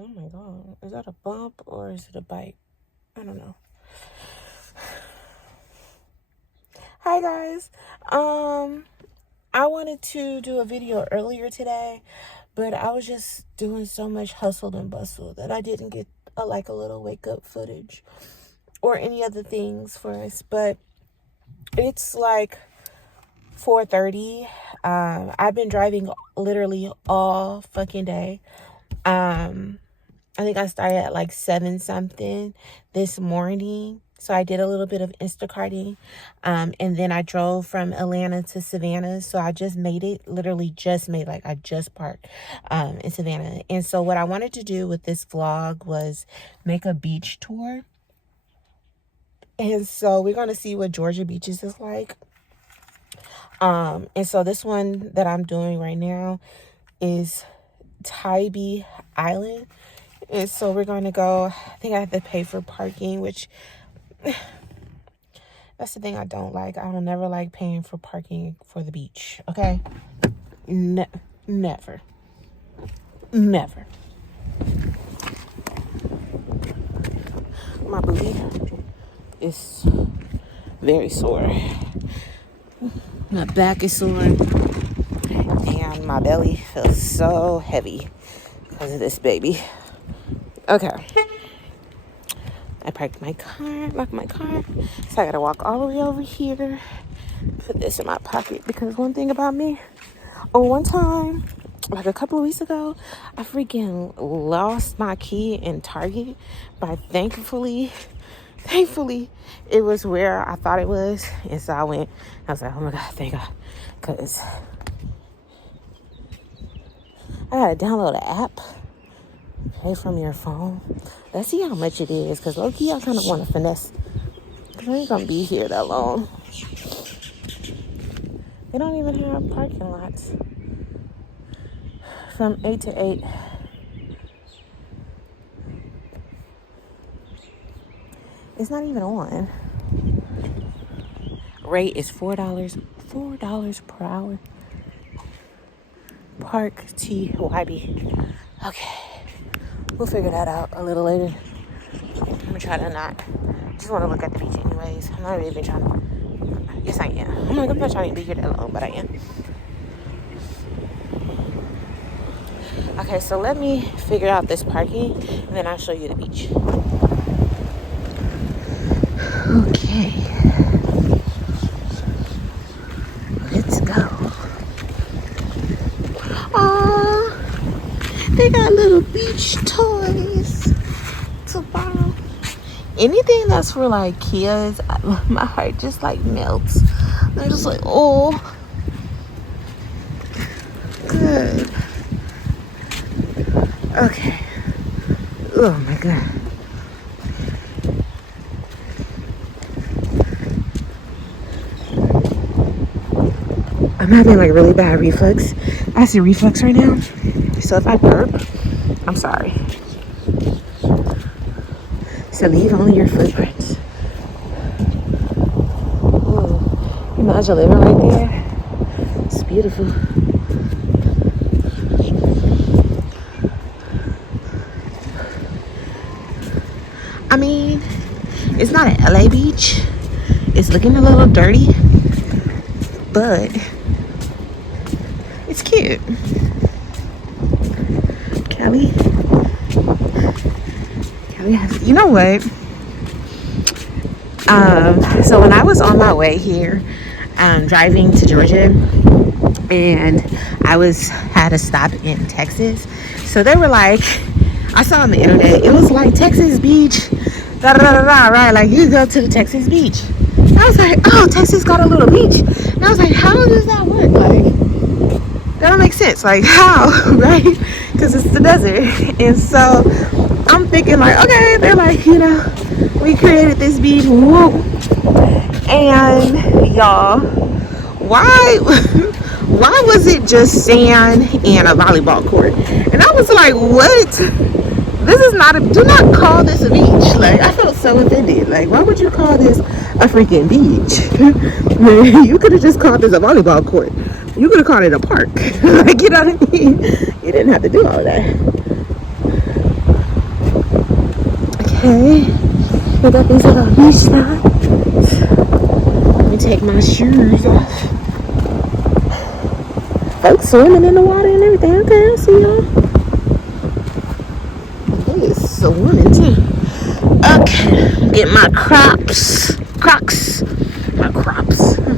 Oh my god. Is that a bump or is it a bite? I don't know. Hi guys. I wanted to do a video earlier today, but I was just doing so much hustle and bustle that I didn't get a little wake up footage or any other things for us. But it's like 4:30. I've been driving literally all fucking day. I think I started at like 7 something this morning. So I did a little bit of Instacarting. And then I drove from Atlanta to Savannah. So I just made it, literally just made, I just parked in Savannah. And so what I wanted to do with this vlog was make a beach tour. And so we're going to see what Georgia beaches is like. And so this one that I'm doing right now is Tybee Island. And so we're going to go. I think I have to pay for parking, which that's the thing I don't like. I don't never like paying for parking for the beach. Okay? Never. My booty is very sore. My back is sore. And my belly feels so heavy because of this baby. Okay. I parked my car, locked my car. So I gotta walk all the way over here. Put this in my pocket because one thing about me, one time, like a couple of weeks ago, I freaking lost my key in Target. But thankfully, it was where I thought it was. And so I went, I was like, oh my God, thank God. Because I gotta download an app. Pay from your phone. Let's see how much it is. Because low-key, I kind of want to finesse. Because I ain't going to be here that long. They don't even have parking lots. From 8 to 8. It's not even on. Rate is $4. $4 per hour. Park TYB. Okay. We'll figure that out a little later. I'm gonna try to not. Just want to look at the beach anyways. I'm not even trying to. Yes, I am. I'm not trying to be here that long, but I am. Okay, so let me figure out this parking, and then I'll show you the beach. Okay. Let's go. Aww. They got little beach toys to borrow. Anything that's for like kids, my heart just like melts. They're just like, oh, good. Okay. Oh my God. I'm having like really bad reflux. I see reflux right now. So if I burp, I'm sorry. So leave only your footprints. Ooh, imagine living right there. It's beautiful. I mean, it's not an LA beach. It's looking a little dirty, but it's cute. Callie has, you know what? So when I was on my way here, driving to Georgia, and I had a stop in Texas. So they were like, I saw on the internet, it was like Texas beach, da da da da, right? Like you go to the Texas beach. And I was like, oh, Texas got a little beach. And I was like, how does that work? Like, that don't make sense. Like, how, right? Because it's the desert. And so I'm thinking like, okay, they're like, we created this beach. Whoa. And y'all, why was it just sand and a volleyball court? And I was like, what? This is not do not call this a beach. Like, I felt so offended. Like, why would you call this a freaking beach? You could have just called this a volleyball court. You could have called it a park. Like, you know what I mean? You didn't have to do all that. Okay, we got these little beach spots. Let me take my shoes off. Folks swimming in the water and everything. Okay, I see y'all. They is swimming too. Okay, get my crocs. My crops. Can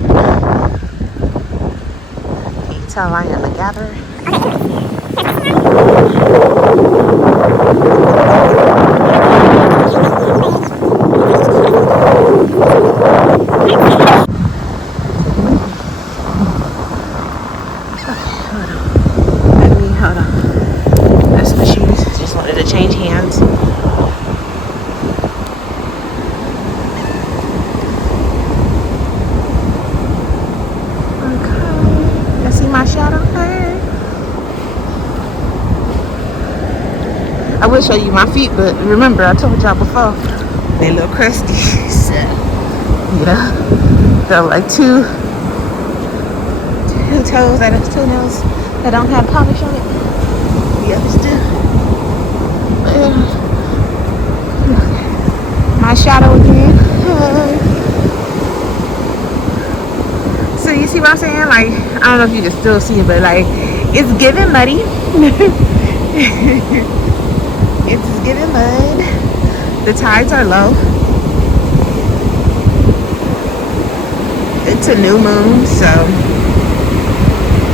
you tell I am a gatherer? Hold on. That's my shoes. Just wanted to change hands. Okay. You see my shadow? Hey. I will show you my feet, but remember I told y'all before they a little crusty. So yeah, they're like two toenails that don't have polish on it. The others do. My shadow again. So you see what I'm saying? Like, I don't know if you can still see it, but like, it's giving muddy. It's giving mud. The tides are low. It's a new moon, so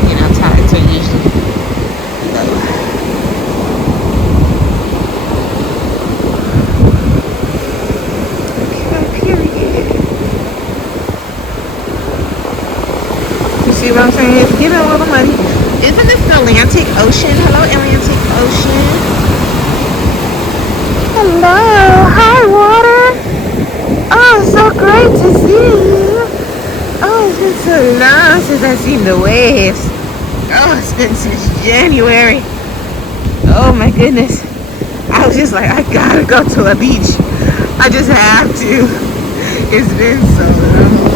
you know tides are usually low. Okay, period. You see what I'm saying? It's getting a little muddy. Isn't this the Atlantic Ocean? Hello, Atlantic Ocean. Hello, hi water. Oh, it's so great to see you. Oh, it's been so long since I've seen the waves. Oh, it's been since January. Oh my goodness. I was just like, I gotta go to a beach. I just have to. It's been so long.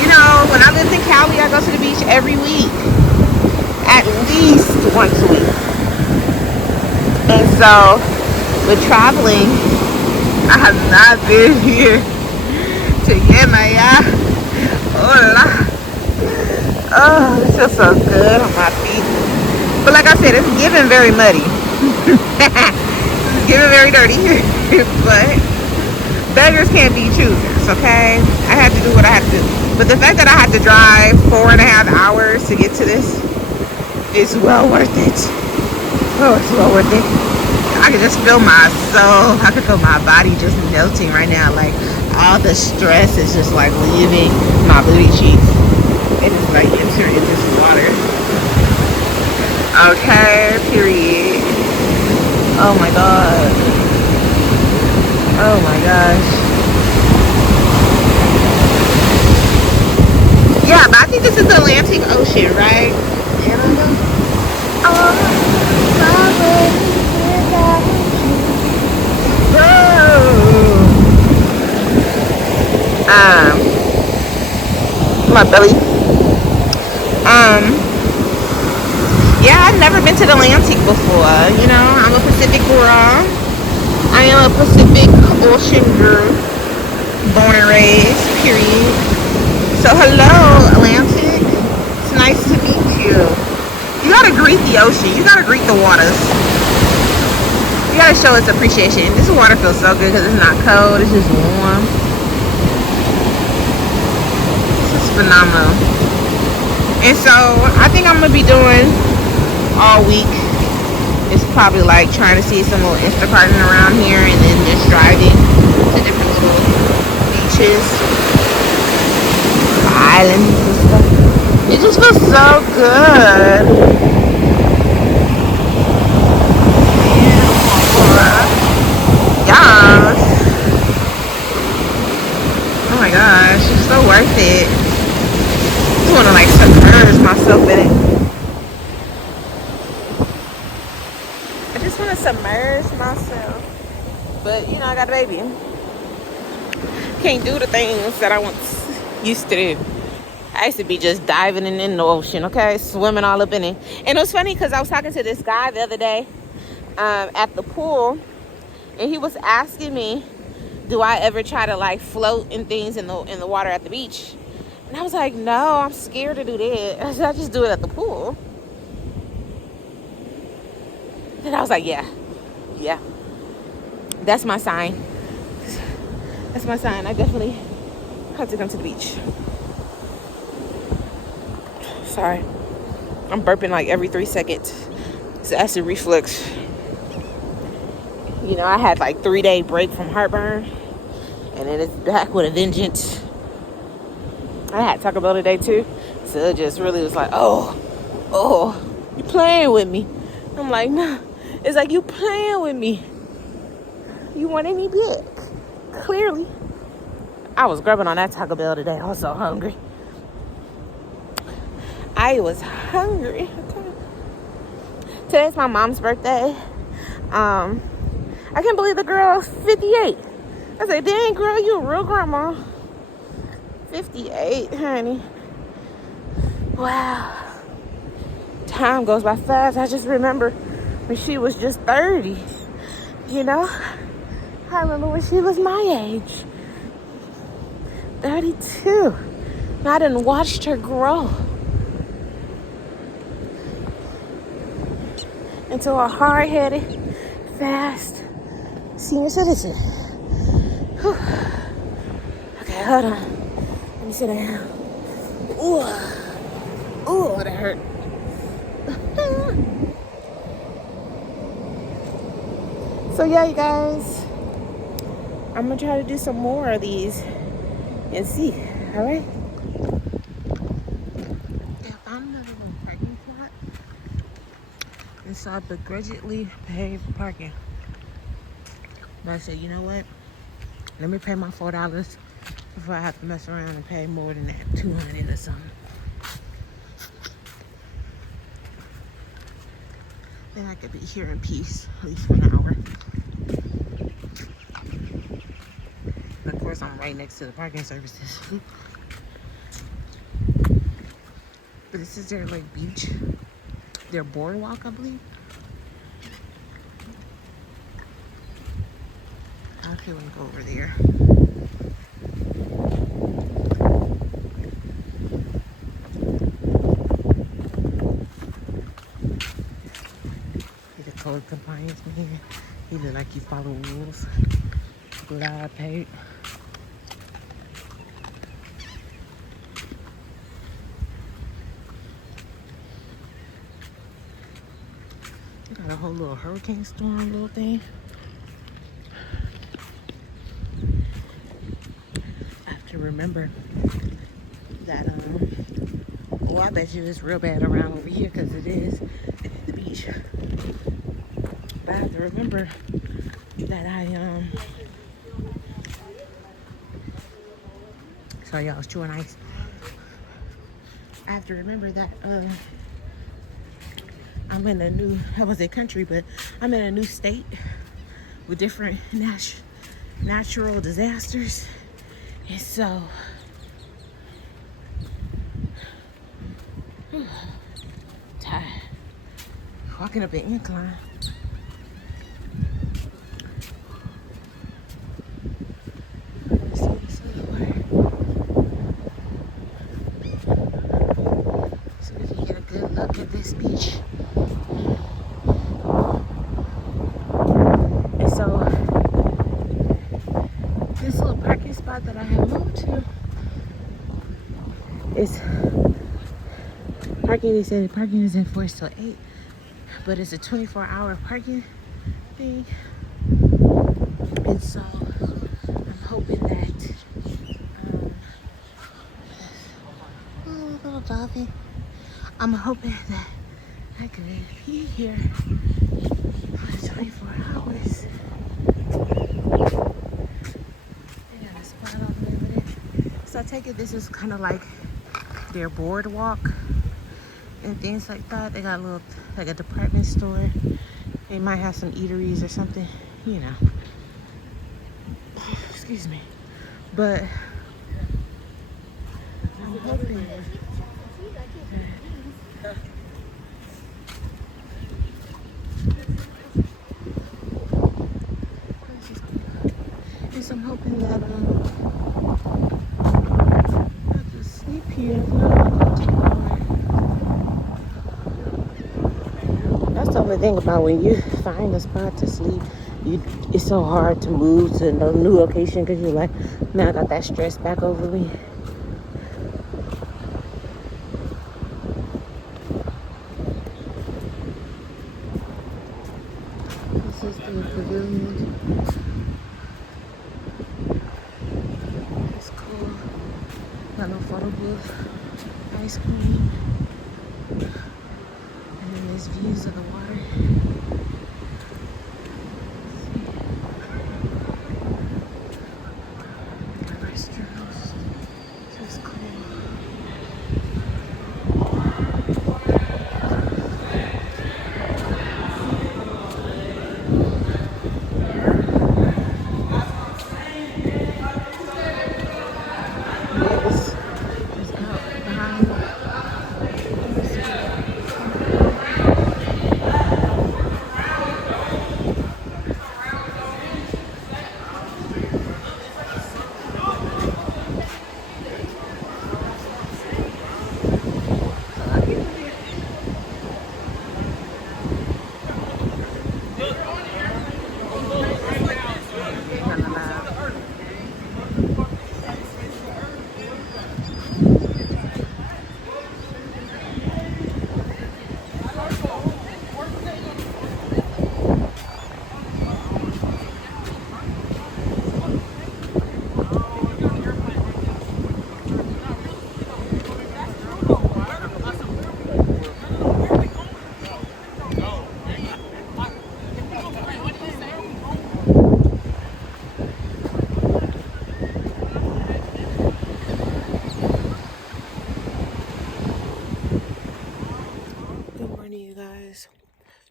You know, when I lived in Cali, I go to the beach every week. At least once a week. And so, with traveling, I have not been here to get my hola. Oh, it feels so good on my feet. But like I said, it's getting very muddy. It's getting very dirty. But beggars can't be choosers, okay? I had to do what I had to do. But the fact that I had to drive 4.5 hours to get to this is well worth it. Oh, it's well worth it. I can just feel my soul. I can feel my body just melting right now. Like all the stress is just like leaving my booty cheeks. It is like entering this water. Okay, period. Oh my god. Oh my gosh. Yeah, but I think this is the Atlantic Ocean, right? I don't know. My belly. Yeah, I've never been to the Atlantic before. You know, I'm a Pacific girl. I am a Pacific Ocean girl. Born and raised, period. So hello, Atlantic. It's nice to meet you. You gotta greet the ocean. You gotta greet the waters. You gotta show its appreciation. This water feels so good because it's not cold. It's just warm. This is phenomenal. And so I think I'm gonna be doing all week. It's probably like trying to see some little Instacarting around here and then just driving to different little beaches, islands and stuff. It just feels so good. Yes. Oh my gosh, it's so worth it. I just want to like submerge myself in it. I just want to submerge myself. But you know, I got a baby. Can't do the things that I once used to do. I used to be just diving in the ocean, okay? Swimming all up in it. And it was funny because I was talking to this guy the other day at the pool. and he was asking me, do I ever try to like float in things in the water at the beach? And I was like, no, I'm scared to do that. I just do it at the pool. And I was like, yeah, that's my sign. That's my sign. I definitely have to come to the beach. Sorry, I'm burping like every 3 seconds. It's acid reflux. You know, I had like 3-day break from heartburn, and then it's back with a vengeance. I had Taco Bell today too, so it just really was like, oh, you playing with me? I'm like, nah. It's like, you playing with me. You want any dick? Clearly. I was grubbing on that Taco Bell today. I was so hungry. I was hungry. Today's my mom's birthday. I can't believe the girl's 58. I said, dang, girl, you a real grandma. 58, honey. Wow. Time goes by fast. I just remember when she was just 30. You know? I remember when she was my age. 32. And I done watched her grow into a hard-headed, fast senior citizen. Whew. Okay, hold on. Let me sit down. Ooh, that hurt. So yeah, you guys, I'm gonna try to do some more of these and see. All right. Yeah, I found another little parking spot, and so I begrudgingly paid for parking. But I said, you know what? Let me pay my $4 before I have to mess around and pay more than that, $200 or something. Then I could be here in peace, at least for an hour. Of course, I'm right next to the parking services. But this is their like beach, their boardwalk, I believe. I feel like go over there. He's a code compliance man. He look like he follow rules. Glad paid. Got a whole little hurricane storm little thing. I have to remember that well, I bet you it's real bad around over here because it is at the beach. But I have to remember that sorry y'all, I was chewing ice. I have to remember that I'm in a new, I was a country, but I'm in a new state with different natural disasters. And so, tired. Walking up an incline. So we can get a good look at this beach. This little parking spot that I have moved to is parking. They said parking is enforced till 8, but it's a 24-hour parking thing. And so I'm hoping that oh, little doggy. I'm hoping that I could be here for 24 hours. So I take it this is kind of like their boardwalk and things like that. They got a little, like a department store. They might have some eateries or something, you know. Excuse me. But I'm hoping the only thing about when you find a spot to sleep, it's so hard to move to a new location because you're like, now I got that stress back over me. This is the pavilion. It's cool. Got no photo booth, ice cream, and then there's views of the water. The restaurants. This is cool.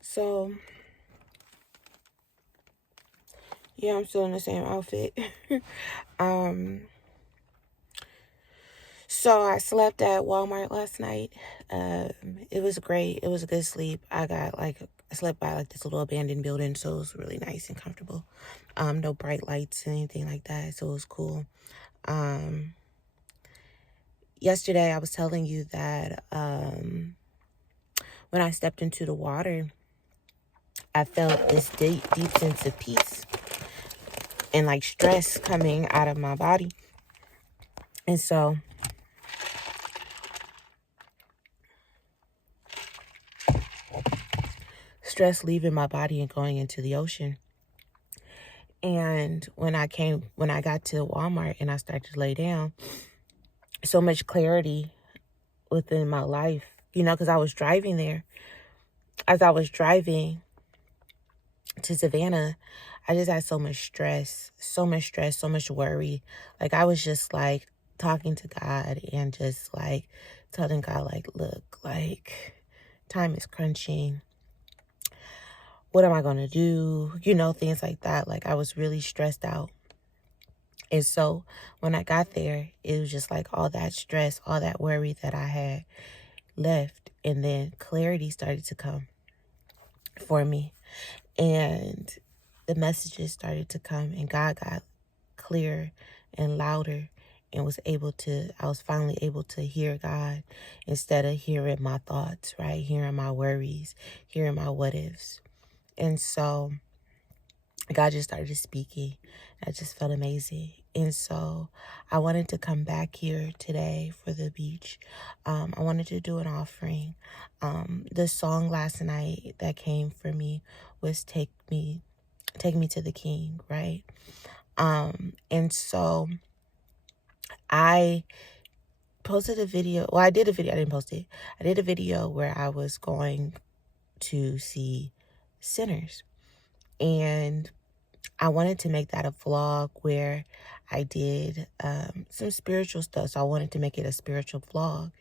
So, yeah, I'm still in the same outfit. So I slept at Walmart last night. It was great. It was a good sleep. I slept by like this little abandoned building, so it was really nice and comfortable. No bright lights, anything like that, so it was cool. Yesterday I was telling you that when I stepped into the water, I felt this deep sense of peace and like stress coming out of my body. And so stress leaving my body and going into the ocean. And when I got to Walmart and I started to lay down, so much clarity within my life, because I was driving there. As I was driving to Savannah, I just had so much stress, so much worry. Like I was just like talking to God and just like telling God, like, look, like time is crunching. What am I going to do? Things like that. Like I was really stressed out. And so when I got there, it was just like all that stress, all that worry that I had left. And then clarity started to come for me. And the messages started to come, and God got clearer and louder, and I was finally able to hear God instead of hearing my thoughts, right? Hearing my worries, hearing my what ifs. And so God just started speaking. I just felt amazing. And so I wanted to come back here today for the beach. I wanted to do an offering. The song last night that came for me was Take Me to the King, right? And so I posted a video. Well, I did a video. I didn't post it. I did a video where I was going to see sinners. And I wanted to make that a vlog where I did some spiritual stuff. So I wanted to make it a spiritual vlog.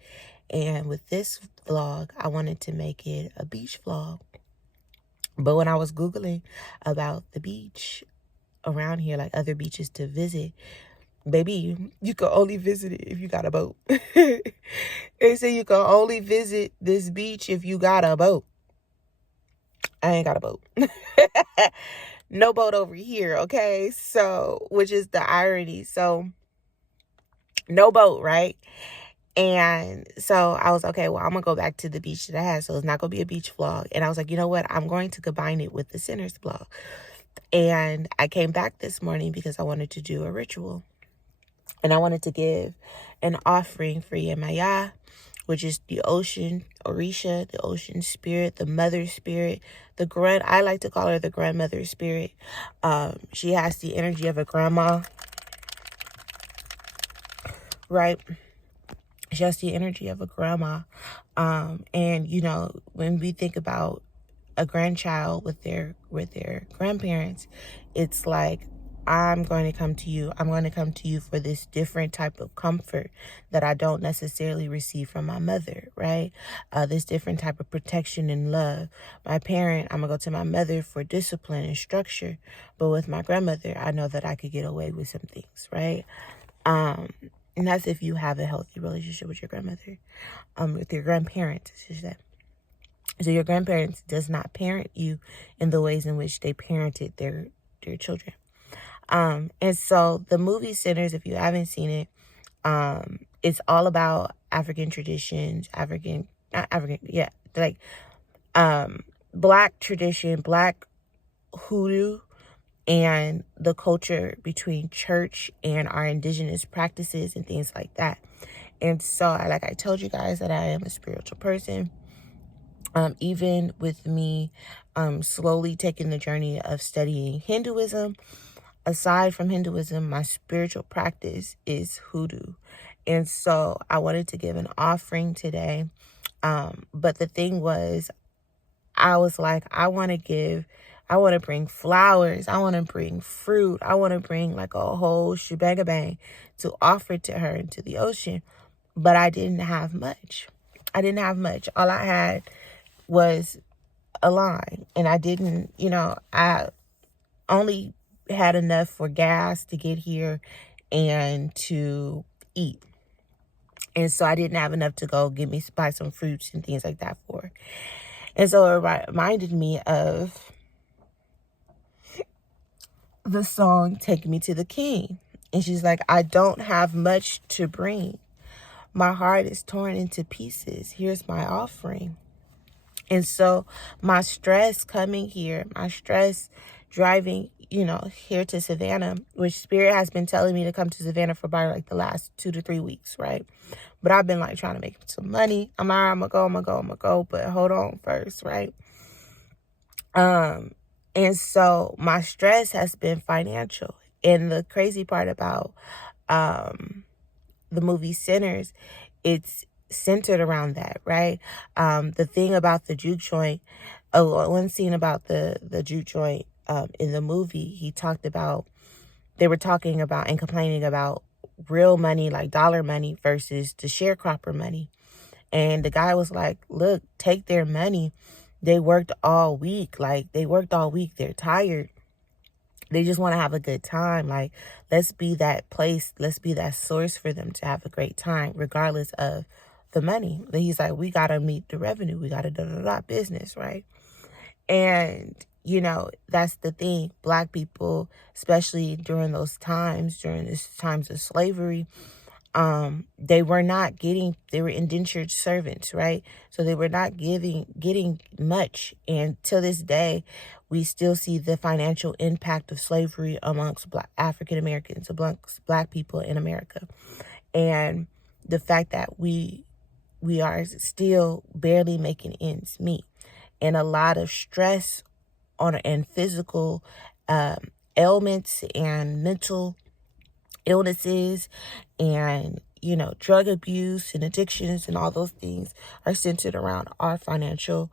And with this vlog, I wanted to make it a beach vlog. But when I was Googling about the beach around here, like other beaches to visit, baby, you can only visit it if you got a boat. They say you can only visit this beach if you got a boat. I ain't got a boat. No boat over here, okay? So, which is the irony. So, no boat, right? And so I was okay, well, I'm gonna go back to the beach that I had. So it's not gonna be a beach vlog. And I was like, you know what? I'm going to combine it with the Sinners vlog. And I came back this morning because I wanted to do a ritual. And I wanted to give an offering for Yemaya, which is the ocean, Orisha, the ocean spirit, the mother spirit, I like to call her the grandmother spirit. She has the energy of a grandma, right? She has the energy of a grandma. And you know, when we think about a grandchild with their grandparents, it's like, I'm going to come to you. I'm going to come to you for this different type of comfort that I don't necessarily receive from my mother, right? This different type of protection and love. My parent, I'm going to go to my mother for discipline and structure. But with my grandmother, I know that I could get away with some things, right? And that's if you have a healthy relationship with your grandmother, with your grandparents, I should say. So your grandparents does not parent you in the ways in which they parented their children. And so the movie Sinners, if you haven't seen it, it's all about African traditions, Black tradition, Black hoodoo, and the culture between church and our indigenous practices and things like that. And so, like I told you guys, that I am a spiritual person. Even with me slowly taking the journey of studying Hinduism, aside from Hinduism, my spiritual practice is hoodoo. And so I wanted to give an offering today. But the thing was, I was like, I want to bring flowers. I want to bring fruit. I want to bring like a whole shebang to offer to her into the ocean. But I didn't have much. All I had was a line. And I didn't, I only had enough for gas to get here and to eat. And so I didn't have enough to go buy some fruits and things like that for her. And so it reminded me of the song Take Me to the King. And she's like, I don't have much to bring. My heart is torn into pieces. Here's my offering. And so my stress coming here, my stress driving, here to Savannah, which Spirit has been telling me to come to Savannah for about like the last 2 to 3 weeks, right? But I've been like trying to make some money. I'm like, I'm gonna go, but hold on first, right? And so my stress has been financial. And the crazy part about the movie Sinners, it's centered around that, right? The thing about the juke joint, one scene about the juke joint in the movie, they were talking about and complaining about real money, like dollar money versus the sharecropper money. And the guy was like, look, take their money. They worked all week. They're tired. They just want to have a good time. Like, let's be that place. Let's be that source for them to have a great time, regardless of the money. But he's like, we got to meet the revenue. We got to business, right? And, that's the thing. Black people, especially during these times of slavery, they were indentured servants, right? So they were not getting much. And to this day, we still see the financial impact of slavery amongst African Americans, amongst Black people in America. And the fact that we are still barely making ends meet, and a lot of stress and physical ailments and mental illnesses and drug abuse and addictions and all those things are centered around our financial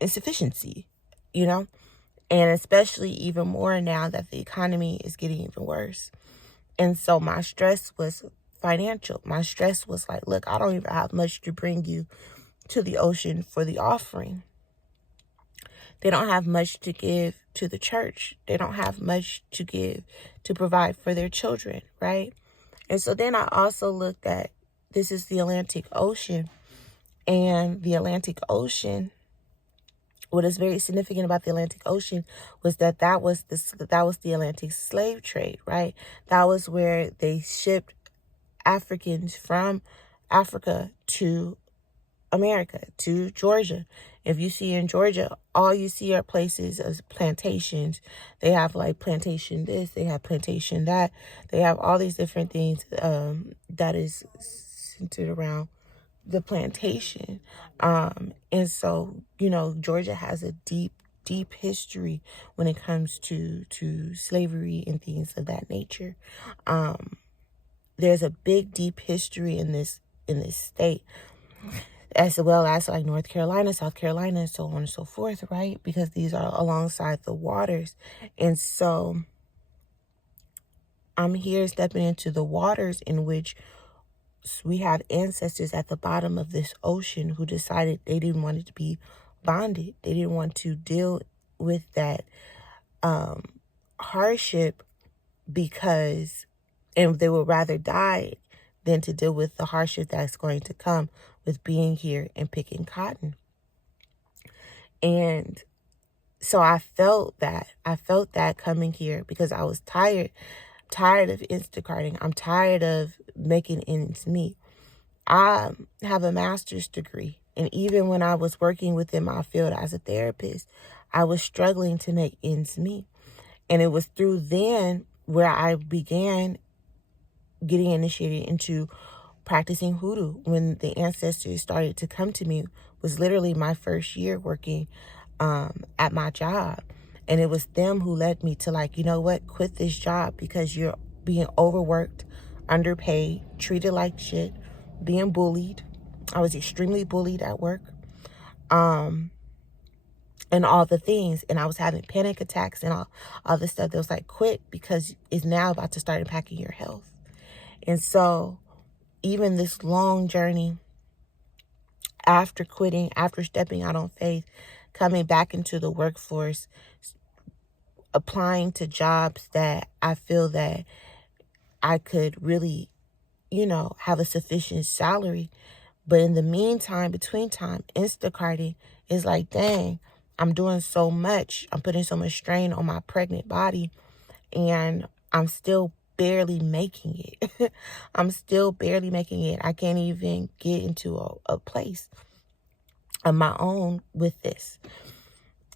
insufficiency, and especially even more now that the economy is getting even worse. And so my stress was financial. My stress was like, look, I don't even have much to bring you to the ocean for the offering. They don't have much to give to the church. They don't have much to give to provide for their children, right? And so then I also looked at, this is the Atlantic Ocean. And the Atlantic Ocean, what is very significant about the Atlantic Ocean was that was the Atlantic slave trade, right? That was where they shipped Africans from Africa to America, to Georgia. If you see in Georgia, all you see are places of plantations. They have like plantation this, they have plantation that. They have all these different things that is centered around the plantation. And so, you know, Georgia has a deep history when it comes to slavery and things of that nature. There's a big, deep history in this state, as well as like North Carolina, South Carolina, and so on and so forth, right? Because these are alongside the waters. And so I'm here stepping into the waters in which we have ancestors at the bottom of this ocean who decided they didn't want it to be bonded. They didn't want to deal with that hardship and they would rather die than to deal with the hardship that's going to come with being here and picking cotton. And so I felt that coming here because I was tired of Instacarting. I'm tired of making ends meet. I have a master's degree. And even when I was working within my field as a therapist, I was struggling to make ends meet. And it was through then where I began getting initiated into practicing hoodoo. When the ancestors started to come to me, was literally my first year working at my job. And it was them who led me to, like, you know what, quit this job because you're being overworked, underpaid, treated like shit, being bullied. I was extremely bullied at work. And all the things. And I was having panic attacks and all this stuff that was like, quit because it's now about to start impacting your health. And so even this long journey after quitting, after stepping out on faith, coming back into the workforce, applying to jobs that I feel that I could really, you know, have a sufficient salary. But in the meantime, between time, Instacarting is like, dang, I'm doing so much. I'm putting so much strain on my pregnant body and I'm still barely making it. I'm still barely making it. I can't even get into a place of my own with this.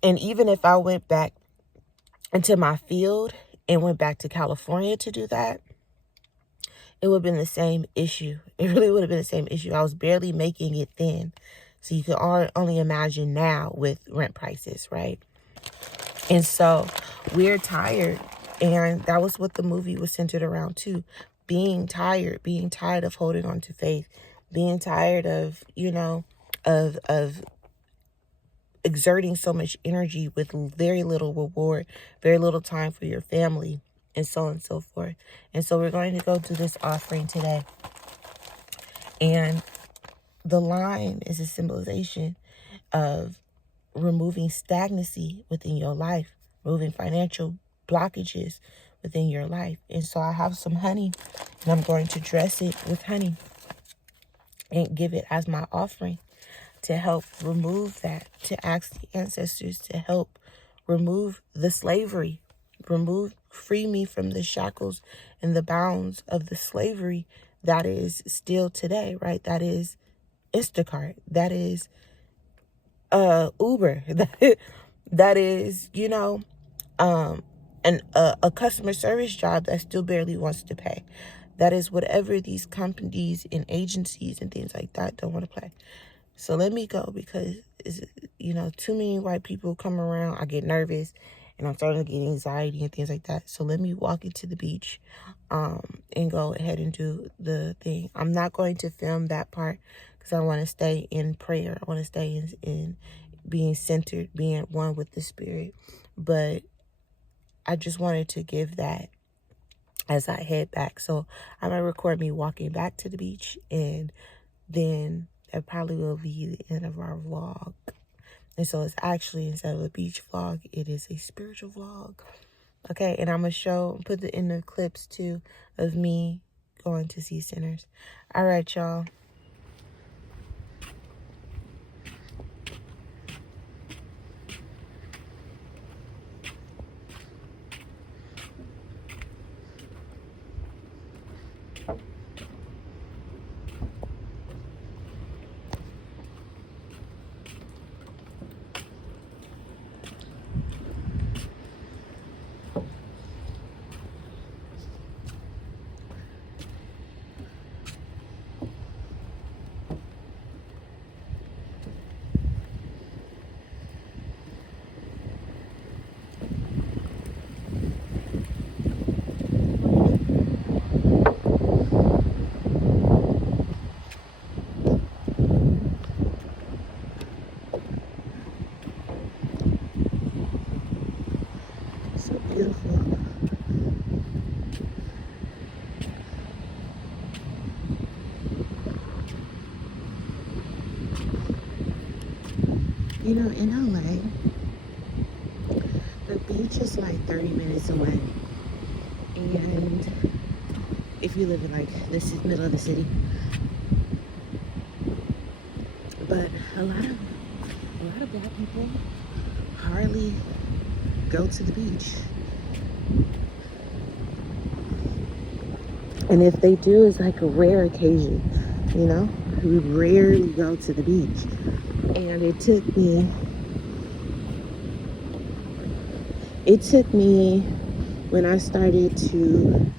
And even if I went back into my field and went back to California to do that, it would have been the same issue. It really would have been the same issue. I was barely making it then. So you can only imagine now with rent prices, right? And so we're tired. And that was what the movie was centered around too. Being tired of holding on to faith, being tired of, you know, of exerting so much energy with very little reward, very little time for your family, and so on and so forth. And so we're going to go do this offering today. And the line is a symbolization of removing stagnancy within your life, removing financial blockages within your life. And so I have some honey, and I'm going to dress it with honey and give it as my offering to help remove that, to ask the ancestors to help remove the slavery, free me from the shackles and the bounds of the slavery that is still today, right? That is Instacart, that is Uber, that is, you know, a customer service job that still barely wants to pay. That is whatever these companies and agencies and things like that don't want to pay. So let me go because, you know, too many white people come around. I get nervous and I'm starting to get anxiety and things like that. So let me walk into the beach and go ahead and do the thing. I'm not going to film that part because I want to stay in prayer. I want to stay in being centered, being one with the Spirit. But I just wanted to give that as I head back. So I might record me walking back to the beach, and then that probably will be the end of our vlog. And so it's actually, instead of a beach vlog, it is a spiritual vlog. Okay, and I'm going to put it in the clips too of me going to see sinners. All right, y'all. You know, in LA, the beach is like 30 minutes away. And if you live in like the middle of the city, but a lot of black people hardly go to the beach. And if they do, it's like a rare occasion, you know? We rarely go to the beach. And it took me when I started to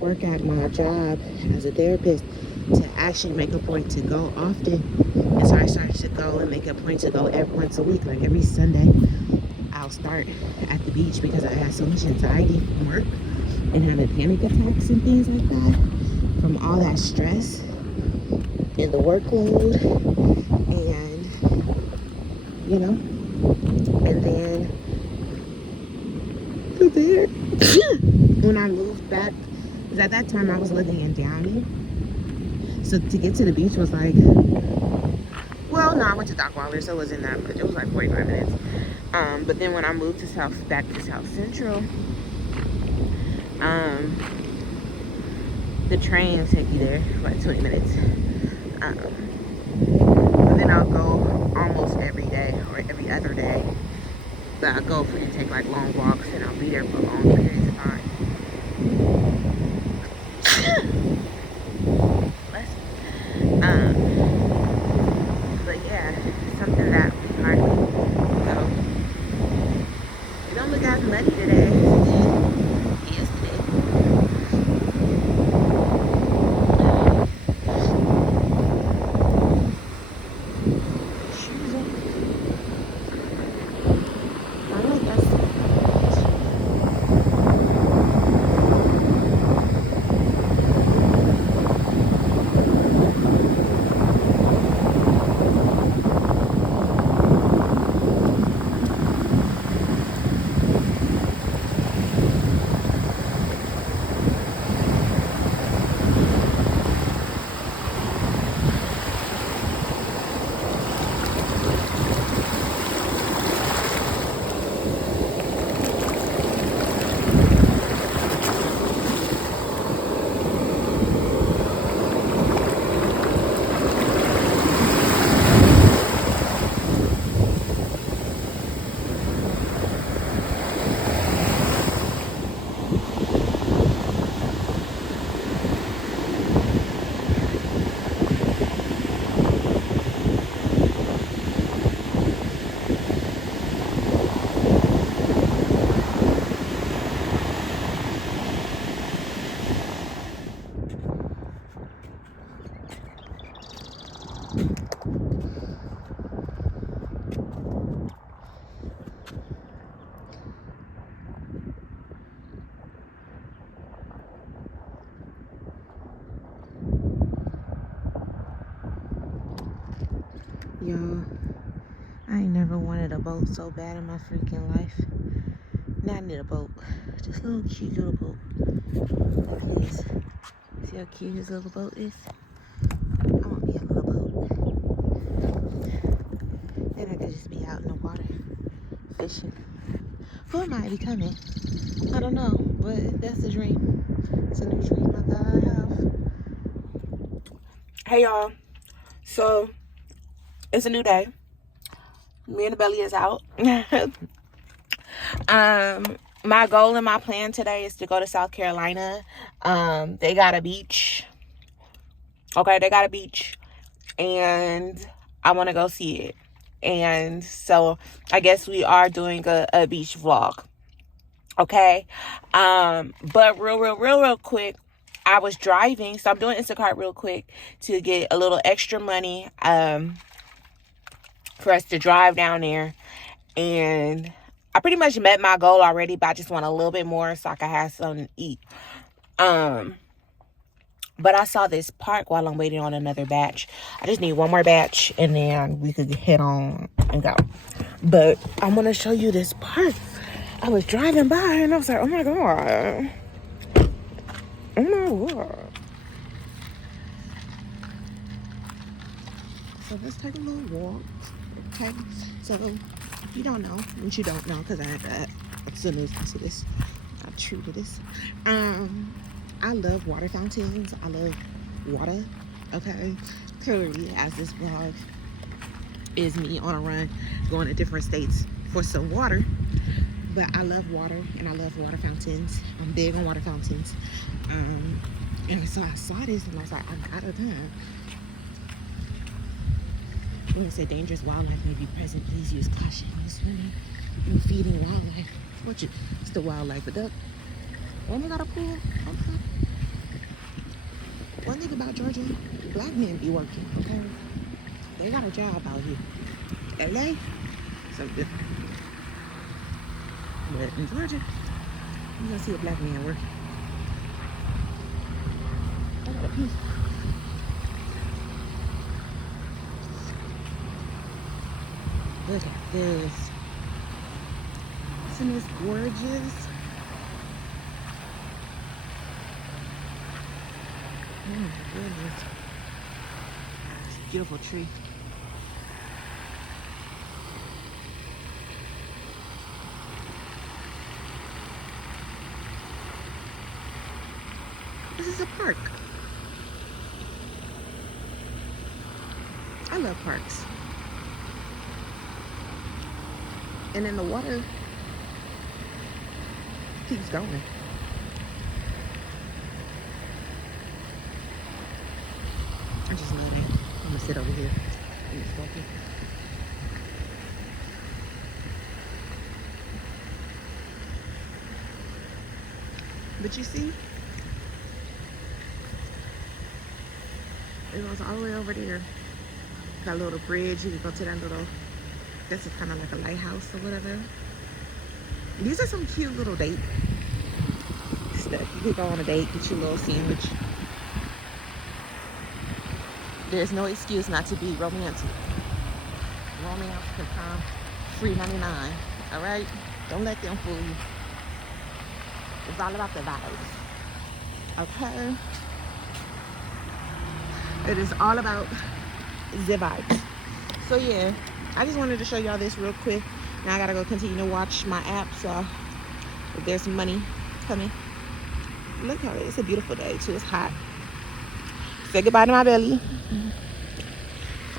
work at my job as a therapist to actually make a point to go often. And so I started to go and make a point to go once a week, like every Sunday. I'll start at the beach because I had so much anxiety from work and having panic attacks and things like that from all that stress and the workload, and you know, and then when I moved back, because at that time I was living in Downey, so to get to the beach was like, well, no, I went to Dockweiler, so it wasn't that much. It was like 45 minutes. But then when I moved to back to South Central, the train will take you there for like 20 minutes. But then I'll go almost every day or every other day. But I'll go for you to take like long walks, and I'll be there for long periods of time. But yeah, it's something that we hardly go. It don't look as muddy today as it did yesterday. Shoes on. I like us. Y'all, I ain't never wanted a boat so bad in my freaking life. Now I need a boat. Just a little cute little boat. Look at this. See how cute his little boat is? I want me a little boat. Then I could just be out in the water fishing. Who am I becoming? I don't know, but that's a dream. It's a new dream I thought I have. Hey y'all. So it's a new day. Me and the belly is out. My goal and my plan today is to go to South Carolina. They got a beach. Okay, they got a beach. And I want to go see it. And so I guess we are doing a beach vlog. Okay. But real quick, I was driving. So I'm doing Instacart real quick to get a little extra money for us to drive down there. And I pretty much met my goal already, but I just want a little bit more so I can have something to eat. But I saw this park while I'm waiting on another batch. I just need one more batch and then we could head on and go. But I'm going to show you this park. I was driving by and I was like, oh my God. Oh my God. So let's take a little walk. Okay, so if you don't know, which you don't know, because I'm still listening to this, I'm true to this. I love water fountains. I love water. Okay, clearly, as this vlog is me on a run, going to different states for some water. But I love water, and I love water fountains. I'm big on water fountains. And so I saw this, and I was like, I gotta come. When it said dangerous wildlife may be present, please use caution when swimming and feeding wildlife. It's the wildlife, but when they got a pool, okay. One thing about Georgia, black men be working, okay? They got a job out here. LA, so different. But in Georgia, you gonna see a black man working. I got a pee. Look at this. Isn't this gorgeous? Oh my goodness. It's a beautiful tree. This is a park. I love parks. And then the water keeps going. I just love it. I'm gonna sit over here and just walk it. But you see, it goes all the way over there. Got a little bridge. You can go to that little, this is kind of like a lighthouse or whatever. These are some cute little date stuff. You could go on a date, get your little sandwich. There's no excuse not to be romantic. Romance can come free 99. All right? Don't let them fool you. It's all about the vibes. Okay? It is all about the vibes. So yeah, I just wanted to show y'all this real quick. Now I gotta go continue to watch my app, so if there's some money coming. Look how it's a beautiful day too. It's hot. Say goodbye to my belly.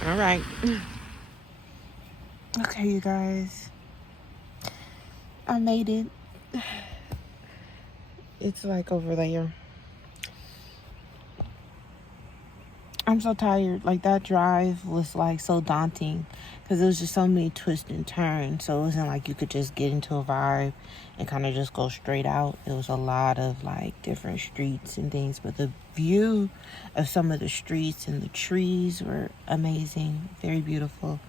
All right. Okay, you guys. I made it. It's like over there. I'm so tired. Like, that drive was like so daunting because there was just so many twists and turns. So it wasn't like you could just get into a vibe and kind of just go straight out. It was a lot of like different streets and things, but the view of some of the streets and the trees were amazing, very beautiful.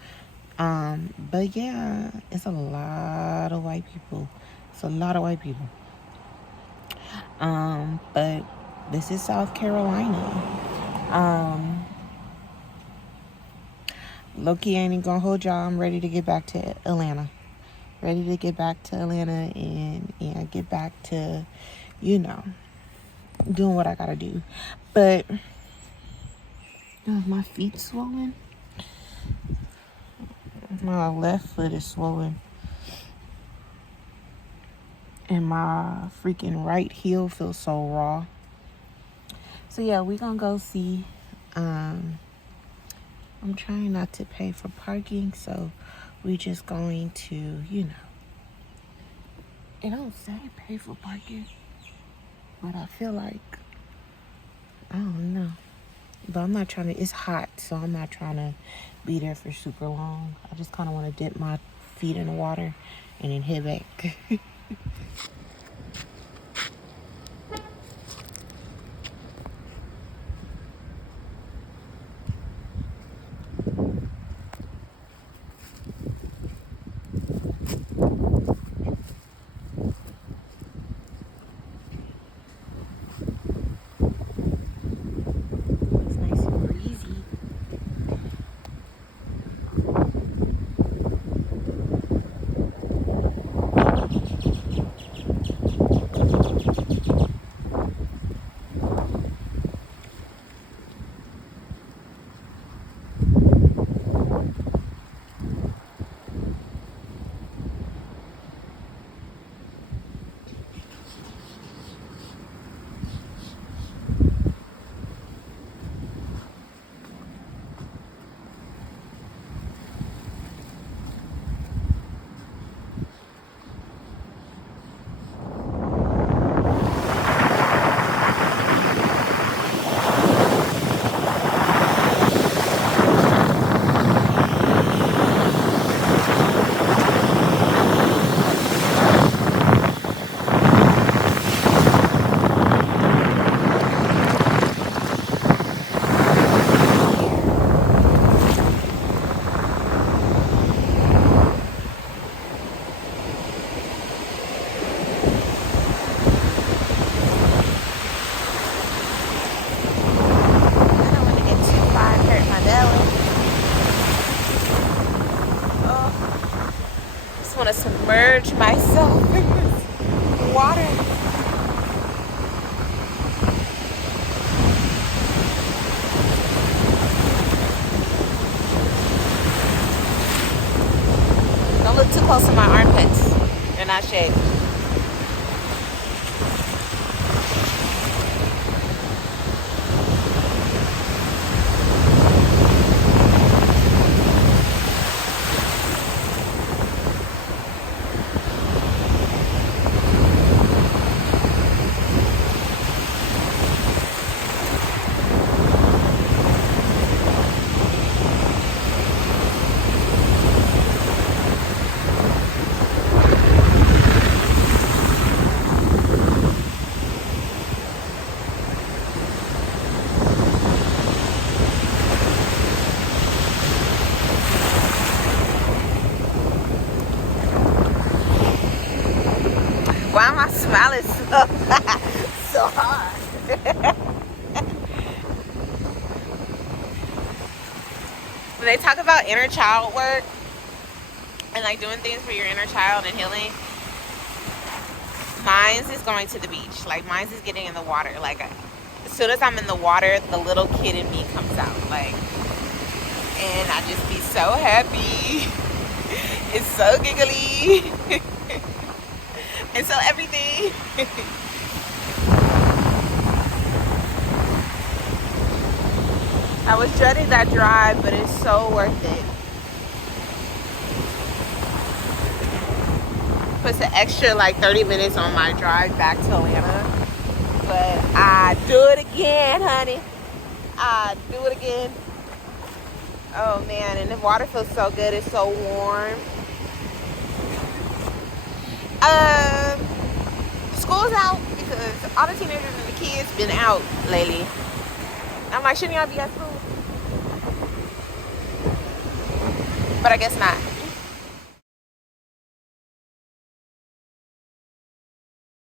But yeah, it's a lot of white people. It's a lot of white people. But this is South Carolina. Low-key ain't gonna hold y'all. I'm ready to get back to Atlanta. Ready to get back to Atlanta and get back to, you know, doing what I gotta do. But my feet swollen. My left foot is swollen. And my freaking right heel feels so raw. So yeah, we gonna go see. I'm trying not to pay for parking, so we just going to, you know. It don't say pay for parking, but I feel like, I don't know. But I'm not trying to, it's hot, so I'm not trying to be there for super long. I just kind of want to dip my feet in the water and then head back. just want to submerge myself in this water. Don't look too close to my armpits. They're not shaved. Why am I smiling so hard? When they talk about inner child work and like doing things for your inner child and healing, mine's is going to the beach. Like mine's is getting in the water. Like as soon as I'm in the water, the little kid in me comes out. Like, and I just be so happy. It's so giggly. And so everything. I was dreading that drive, but it's so worth it. Puts an extra like 30 minutes on my drive back to Atlanta. But I do it again, honey. I do it again. Oh man, and the water feels so good. It's so warm. School's out because all the teenagers and the kids been out lately. I'm like, shouldn't y'all be at school? But I guess not.